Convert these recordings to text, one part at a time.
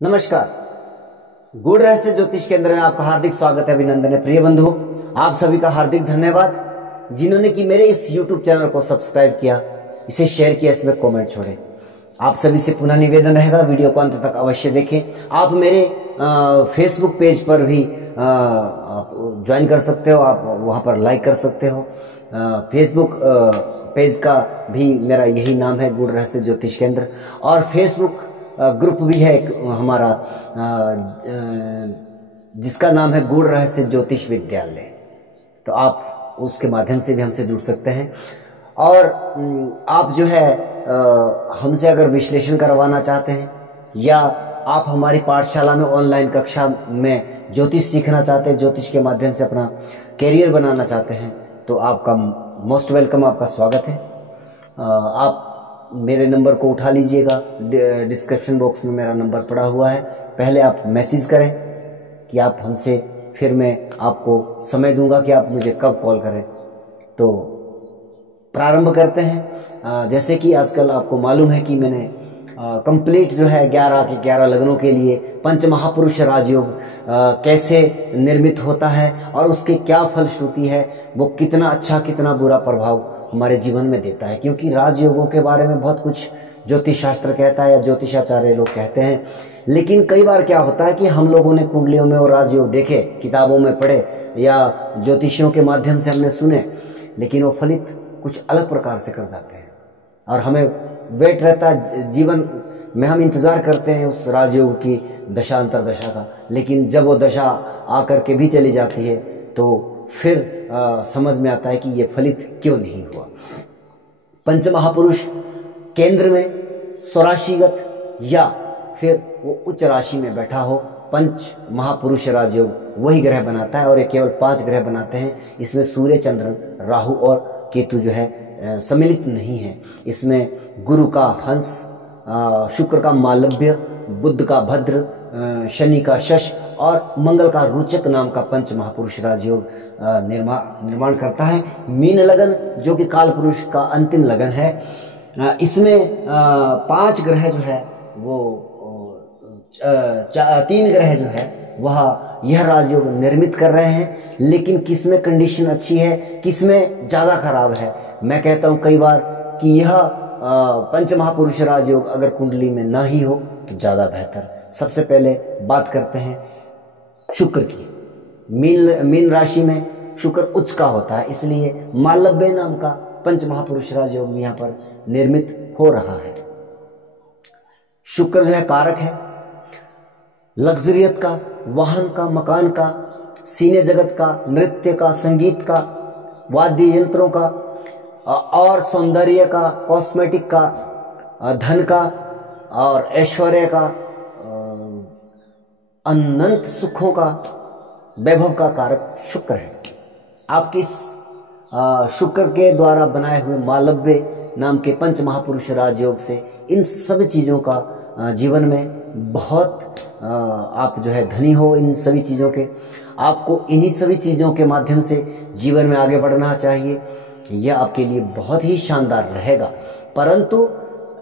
नमस्कार। गूढ़ रहस्य ज्योतिष केंद्र में आपका हार्दिक स्वागत है। अभिनंदन है प्रिय बंधु, आप सभी का हार्दिक धन्यवाद जिन्होंने कि मेरे इस YouTube चैनल को सब्सक्राइब किया, इसे शेयर किया, इसमें कमेंट छोड़े। आप सभी से पुनः निवेदन रहेगा, वीडियो को अंत तक अवश्य देखें। आप मेरे फेसबुक पेज पर भी आप ज्वाइन कर सकते हो, आप वहां पर लाइक कर सकते हो। फेसबुक पेज का भी मेरा यही नाम है, गूढ़ रहस्य ज्योतिष केंद्र, और फेसबुक ग्रुप भी है एक हमारा जिसका नाम है गूढ़ रहस्य ज्योतिष विद्यालय। तो आप उसके माध्यम से भी हमसे जुड़ सकते हैं। और आप जो है हमसे अगर विश्लेषण करवाना चाहते हैं या आप हमारी पाठशाला में ऑनलाइन कक्षा में ज्योतिष सीखना चाहते हैं, ज्योतिष के माध्यम से अपना कैरियर बनाना चाहते हैं, तो आपका मोस्ट वेलकम, आपका स्वागत है। आप मेरे नंबर को उठा लीजिएगा, डिस्क्रिप्शन बॉक्स में मेरा नंबर पड़ा हुआ है। पहले आप मैसेज करें कि आप हमसे, फिर मैं आपको समय दूंगा कि आप मुझे कब कॉल करें। तो प्रारंभ करते हैं। जैसे कि आजकल आपको मालूम है कि मैंने कंप्लीट जो है 11 के 11 लग्नों के लिए पंच महापुरुष राजयोग कैसे निर्मित होता है और उसके क्या फलश्रुति है, वो कितना अच्छा कितना बुरा प्रभाव हमारे जीवन में देता है। क्योंकि राजयोगों के बारे में बहुत कुछ ज्योतिष शास्त्र कहता है या ज्योतिषाचार्य लोग कहते हैं, लेकिन कई बार क्या होता है कि हम लोगों ने कुंडलियों में वो राजयोग देखे, किताबों में पढ़े या ज्योतिषियों के माध्यम से हमने सुने, लेकिन वो फलित कुछ अलग प्रकार से कर जाते हैं और हमें वेट रहता है, जीवन में हम इंतजार करते हैं उस राजयोग की दशा अंतरदशा का, लेकिन जब वो दशा आकर के भी चली जाती है तो फिर समझ में आता है कि ये फलित क्यों नहीं हुआ। पंच महापुरुष केंद्र में स्वराशिगत या फिर वो उच्च राशि में बैठा हो, पंच महापुरुष राजयोग वही ग्रह बनाता है और ये केवल 5 ग्रह बनाते हैं। इसमें सूर्य, चंद्र, राहु और केतु जो है सम्मिलित नहीं है। इसमें गुरु का हंस, शुक्र का मालव्य, बुध का भद्र, शनि का शश और मंगल का रोचक नाम का पंच महापुरुष राजयोग निर्माण करता है। मीन लगन जो कि काल पुरुष का अंतिम लगन है, इसमें 5 ग्रह जो है वो 3 ग्रह जो है वह यह राजयोग निर्मित कर रहे हैं। लेकिन किसमें कंडीशन अच्छी है, किसमें ज्यादा खराब है। मैं कहता हूं कई बार कि यह पंच महापुरुष राजयोग अगर कुंडली में ना ही हो तो ज्यादा बेहतर। सबसे पहले बात करते हैं शुक्र की। मीन राशि में शुक्र उच्च का होता है, इसलिए मालव्य नाम का पंच महापुरुष राजयोग यहाँ पर निर्मित हो रहा है। शुक्र जो है कारक है लग्जरियत का, वाहन का, मकान का, सिने जगत का, नृत्य का, संगीत का, वाद्य यंत्रों का और सौंदर्य का, कॉस्मेटिक का, धन का और ऐश्वर्य का, अनंत सुखों का, वैभव का कारक शुक्र है। आपके शुक्र के द्वारा बनाए हुए मालव्य नाम के पंच महापुरुष राजयोग से इन सब चीजों का जीवन में बहुत आप जो है धनी हो। इन सभी चीजों के आपको इन्हीं सभी चीजों के माध्यम से जीवन में आगे बढ़ना चाहिए। यह आपके लिए बहुत ही शानदार रहेगा। परंतु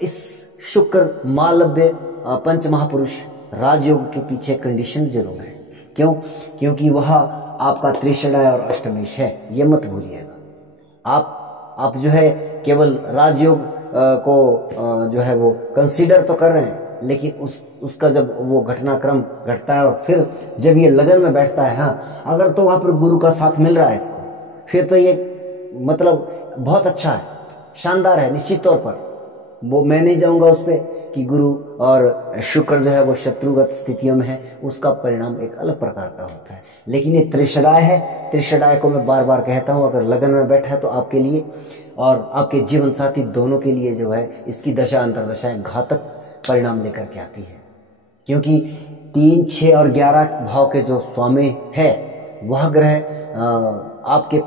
इस शुक्र मालव्य पंच महापुरुष राजयोग के पीछे कंडीशन जरूर है। क्यों? क्योंकि वह आपका त्रिषणाय और अष्टमेश है, ये मत भूलिएगा। आप जो है केवल राजयोग को जो है वो कंसीडर तो कर रहे हैं, लेकिन उसका जब वो घटनाक्रम घटता है और फिर जब ये लगन में बैठता है, हाँ, अगर तो वहां पर गुरु का साथ मिल रहा है इसको, फिर तो ये मतलब बहुत अच्छा है, शानदार है। निश्चित तौर पर वो मैं नहीं जाऊंगा उस पर कि गुरु और शुक्र जो है वो शत्रुगत स्थितियों में है, उसका परिणाम एक अलग प्रकार का होता है। लेकिन ये त्रिषणाय है, त्रिषणाय को मैं बार बार कहता हूं, अगर लगन में बैठा है तो आपके लिए और आपके जीवन साथी दोनों के लिए जो है इसकी दशा अंतरदशाएं घातक परिणाम लेकर के आती है। क्योंकि 3, 6 और 11 भाव के जो स्वामी है वह ग्रह आपके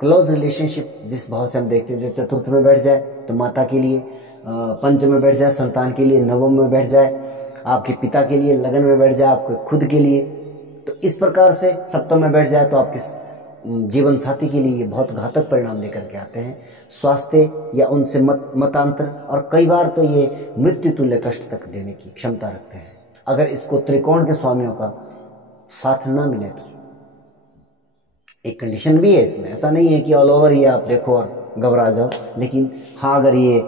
क्लोज रिलेशनशिप जिस भाव से हम देखते हैं, जैसे चतुर्थ में बैठ जाए तो माता के लिए, पंचम में बैठ जाए संतान के लिए, नवम में बैठ जाए आपके पिता के लिए, लगन में बैठ जाए आपके खुद के लिए, तो इस प्रकार से सप्तम में बैठ जाए तो आपके जीवन साथी के लिए बहुत घातक परिणाम लेकर के आते हैं, स्वास्थ्य या उनसे मतांतर, और कई बार तो ये मृत्यु तुल्य कष्ट तक देने की क्षमता रखते हैं अगर इसको त्रिकोण के स्वामियों का साथ ना मिले तो। एक कंडीशन भी है इसमें, ऐसा नहीं है कि ऑल ओवर ये आप देखो और घबरा जाओ, लेकिन हाँ अगर ये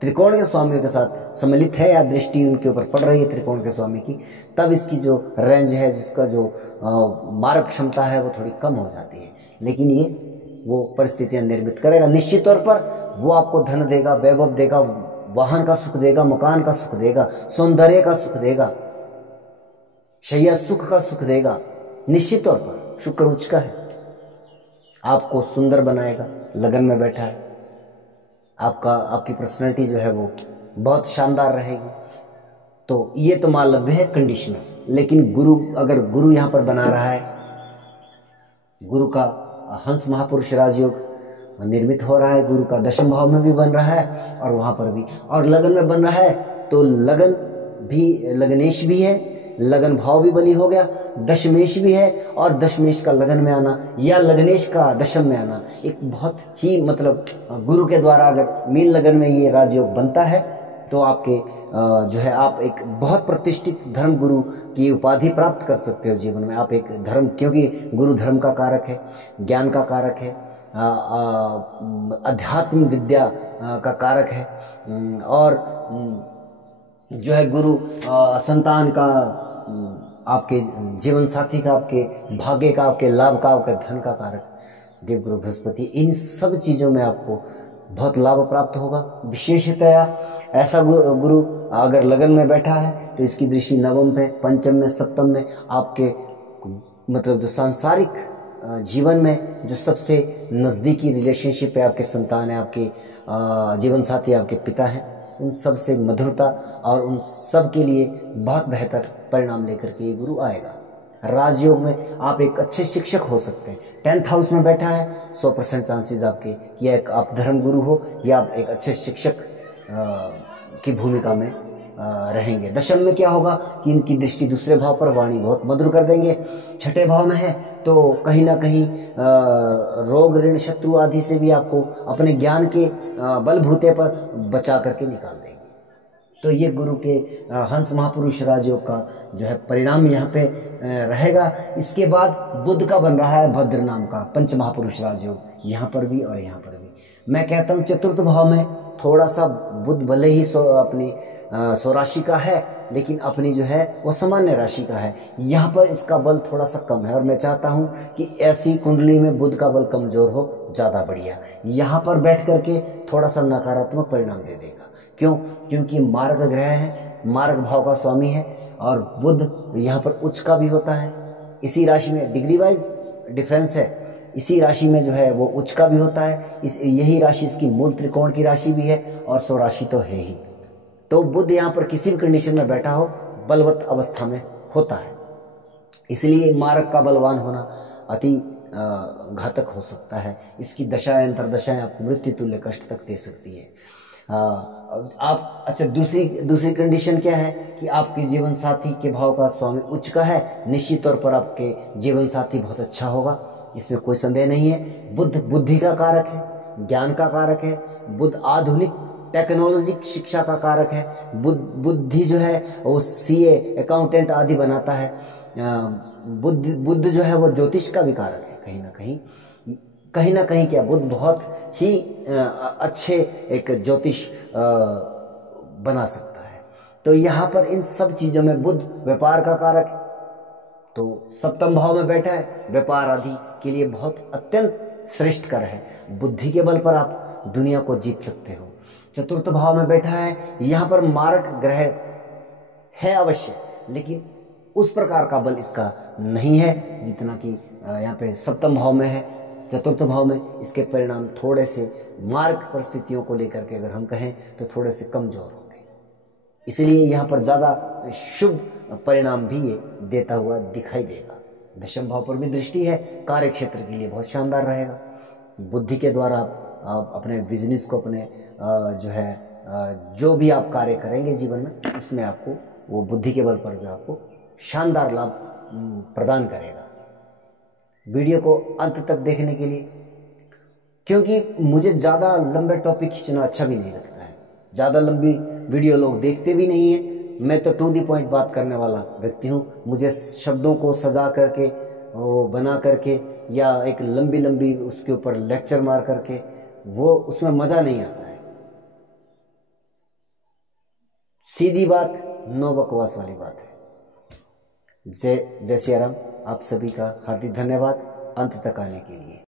त्रिकोण के स्वामियों के साथ सम्मिलित है या दृष्टि उनके ऊपर पड़ रही है त्रिकोण के स्वामी की, तब इसकी जो रेंज है, जिसका जो मारक क्षमता है वो थोड़ी कम हो जाती है, लेकिन ये वो परिस्थितियां निर्मित करेगा। निश्चित तौर पर वो आपको धन देगा, वैभव देगा, वाहन का सुख देगा, मकान का सुख देगा, सौंदर्य का सुख देगा, शैया सुख का सुख देगा। निश्चित तौर पर शुक्र उच्च का है, आपको सुंदर बनाएगा, लगन में बैठा है, आपकी पर्सनैलिटी जो है वो बहुत शानदार रहेगी। तो ये तो मालव्य है कंडीशनल। लेकिन गुरु, अगर गुरु यहाँ पर बना रहा है, गुरु का हंस महापुरुष राजयोग निर्मित हो रहा है, गुरु का दशम भाव में भी बन रहा है और वहाँ पर भी, और लगन में बन रहा है, तो लगन भी, लगनेश भी है, लगन भाव भी बली हो गया, दशमेश भी है, और दशमेश का लगन में आना या लगनेश का दशम में आना एक बहुत ही मतलब गुरु के द्वारा अगर मीन लगन में ये राजयोग बनता है तो आपके जो है आप एक बहुत प्रतिष्ठित धर्म गुरु की उपाधि प्राप्त कर सकते हो जीवन में। आप एक धर्म, क्योंकि गुरु धर्म का कारक है, ज्ञान का कारक है, अध्यात्म विद्या का कारक है, और जो है गुरु संतान का, आपके जीवन साथी का, आपके भाग्य का, आपके लाभ का, आपके धन का कारक देवगुरु बृहस्पति। इन सब चीज़ों में आपको बहुत लाभ प्राप्त होगा। विशेषतया ऐसा गुरु अगर लगन में बैठा है तो इसकी दृष्टि नवम पे, पंचम में, सप्तम में, आपके मतलब जो सांसारिक जीवन में जो सबसे नज़दीकी रिलेशनशिप है, आपके संतान है, आपके जीवन साथी, आपके पिता हैं, उन सब से मधुरता और उन सब के लिए बहुत बेहतर परिणाम लेकर के ये गुरु आएगा। राजयोग में आप एक अच्छे शिक्षक हो सकते हैं। 10th हाउस में बैठा है, 100% चांसेस आपके कि एक आप धर्म गुरु हो या आप एक अच्छे शिक्षक की भूमिका में रहेंगे। दशम में क्या होगा कि इनकी दृष्टि दूसरे भाव पर, वाणी बहुत मधुर कर देंगे। छठे भाव में है तो कहीं ना कहीं रोग, ऋण, शत्रु आदि से भी आपको अपने ज्ञान के बलबूते पर बचा करके निकाल देंगे। तो ये गुरु के हंस महापुरुष राजयोग का जो है परिणाम यहाँ पे रहेगा। इसके बाद बुध का बन रहा है भद्र नाम का पंच महापुरुष राजयोग, यहाँ पर भी और यहाँ पर भी। मैं कहता हूँ चतुर्थ भाव में थोड़ा सा बुध भले ही अपनी स्वराशि का है, लेकिन अपनी जो है वो सामान्य राशि का है। यहाँ पर इसका बल थोड़ा सा कम है, और मैं चाहता हूँ कि ऐसी कुंडली में बुध का बल कमजोर हो, ज़्यादा बढ़िया। यहाँ पर बैठ करके थोड़ा सा नकारात्मक परिणाम दे देगा। क्यों? क्योंकि मार्ग ग्रह है, मार्ग भाव का स्वामी है, और बुध यहाँ पर उच्च का भी होता है। इसी राशि में डिग्री वाइज डिफरेंस है, इसी राशि में जो है वो उच्च का भी होता है। यही राशि इसकी मूल त्रिकोण की राशि भी है, और स्वराशि तो है ही। तो बुध यहाँ पर किसी भी कंडीशन में बैठा हो, बलवत अवस्था में होता है। इसलिए मार्ग का बलवान होना अति घातक हो सकता है। इसकी दशाएं, अंतरदशाएं आपको मृत्यु तुल्य कष्ट तक दे सकती है। आप अच्छा, दूसरी कंडीशन क्या है कि आपके जीवन साथी के भाव का स्वामी उच्च का है। निश्चित तौर पर आपके जीवन साथी बहुत अच्छा होगा, इसमें कोई संदेह नहीं है। बुद्ध बुद्धि का कारक है, ज्ञान का कारक है। बुद्ध आधुनिक टेक्नोलॉजी शिक्षा का कारक है। बुद्धि जो है वो सीए, अकाउंटेंट आदि बनाता है। बुद्ध जो है वो ज्योतिष का भी कारक है। कहीं ना कहीं क्या, बुद्ध बहुत ही अच्छे एक ज्योतिष बना सकता है। तो यहाँ पर इन सब चीज़ों में बुद्ध व्यापार का कारक है, तो सप्तम भाव में बैठा है, व्यापार आदि के लिए बहुत अत्यंत श्रेष्ठ कर है। बुद्धि के बल पर आप दुनिया को जीत सकते हो। चतुर्थ भाव में बैठा है, यहाँ पर मारक ग्रह है अवश्य, लेकिन उस प्रकार का बल इसका नहीं है जितना कि यहाँ पे सप्तम भाव में है। चतुर्थ भाव में इसके परिणाम थोड़े से मार्ग परिस्थितियों को लेकर के अगर हम कहें तो थोड़े से कमजोर होंगे, इसलिए यहाँ पर ज़्यादा शुभ परिणाम भी ये देता हुआ दिखाई देगा। दशम भाव पर भी दृष्टि है, कार्य क्षेत्र के लिए बहुत शानदार रहेगा। बुद्धि के द्वारा आप अपने बिजनेस को, अपने जो है जो भी आप कार्य करेंगे जीवन में, उसमें आपको वो बुद्धि के बल पर जो आपको शानदार लाभ प्रदान करेगा। वीडियो को अंत तक देखने के लिए, क्योंकि मुझे ज़्यादा लंबे टॉपिक खींचना अच्छा भी नहीं लगता है। ज़्यादा लंबी वीडियो लोग देखते भी नहीं है। मैं तो टू द पॉइंट बात करने वाला व्यक्ति हूँ। मुझे शब्दों को सजा करके, वो बना करके, या एक लंबी लंबी उसके ऊपर लेक्चर मार करके, वो उसमें मज़ा नहीं आता है। सीधी बात, नो बकवास वाली बात है। जय सिया राम। आप सभी का हार्दिक धन्यवाद अंत तक आने के लिए।